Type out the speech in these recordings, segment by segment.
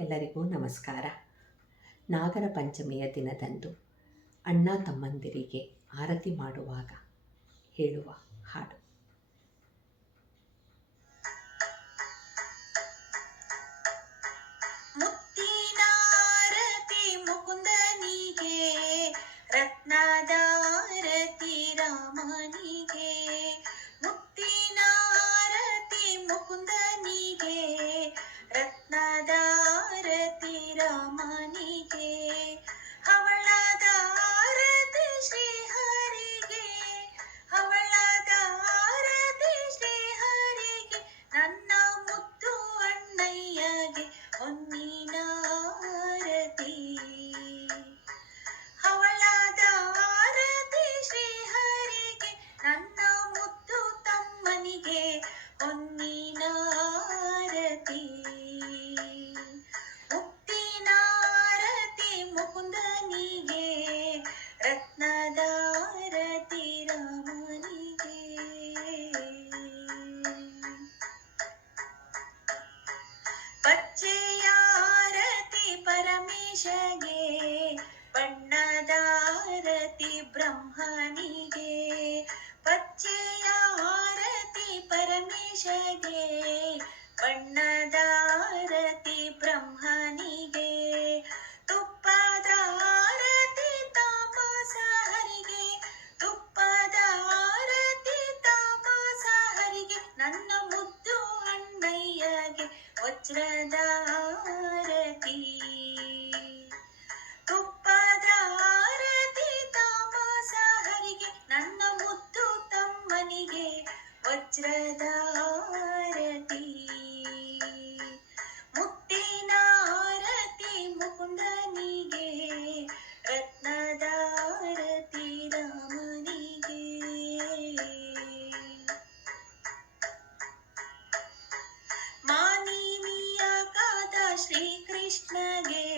ಎಲ್ಲರಿಗೂ ನಮಸ್ಕಾರ. ನಾಗರ ಪಂಚಮಿಯ ದಿನದಂದು ಅಣ್ಣ ತಮ್ಮಂದಿರಿಗೆ ಆರತಿ ಮಾಡುವಾಗ ಹೇಳುವ ಹಾಡು. ಗಣೇಶಗೆ ಬಣ್ಣದಾರತಿ ಬ್ರಹ್ಮನಿಗೆ ಪಚ್ಚೆಯ ಆರತಿ ಪರಮೇಶಗೆ ಬಣ್ಣದಾರತಿ ಬ್ರಹ್ಮ ಮುಕ್ತಾರತಿ ಮುಕ್ತಿನಾರತಿ ಮುಕುಂದನಿಗೆ ರತ್ನದಾರತಿ ರಾಮನಿಗೆ. ಮಾನಿನಿಯ ಕಾದ ಶ್ರೀಕೃಷ್ಣಗೆ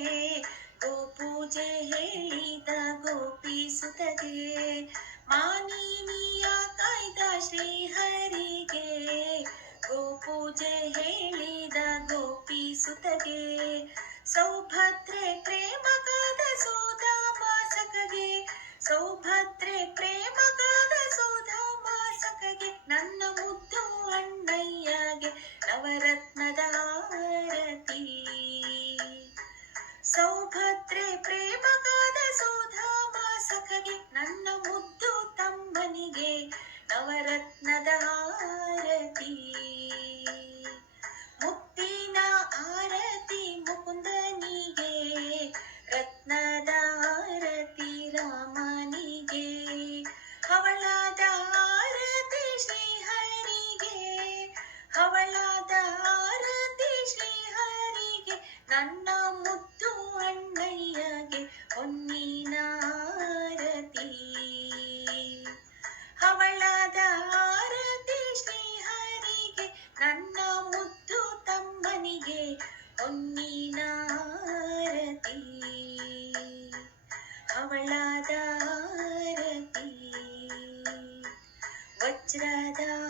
പൊന്നിനാരതി അവളാദാരതി വജ്രദാരതി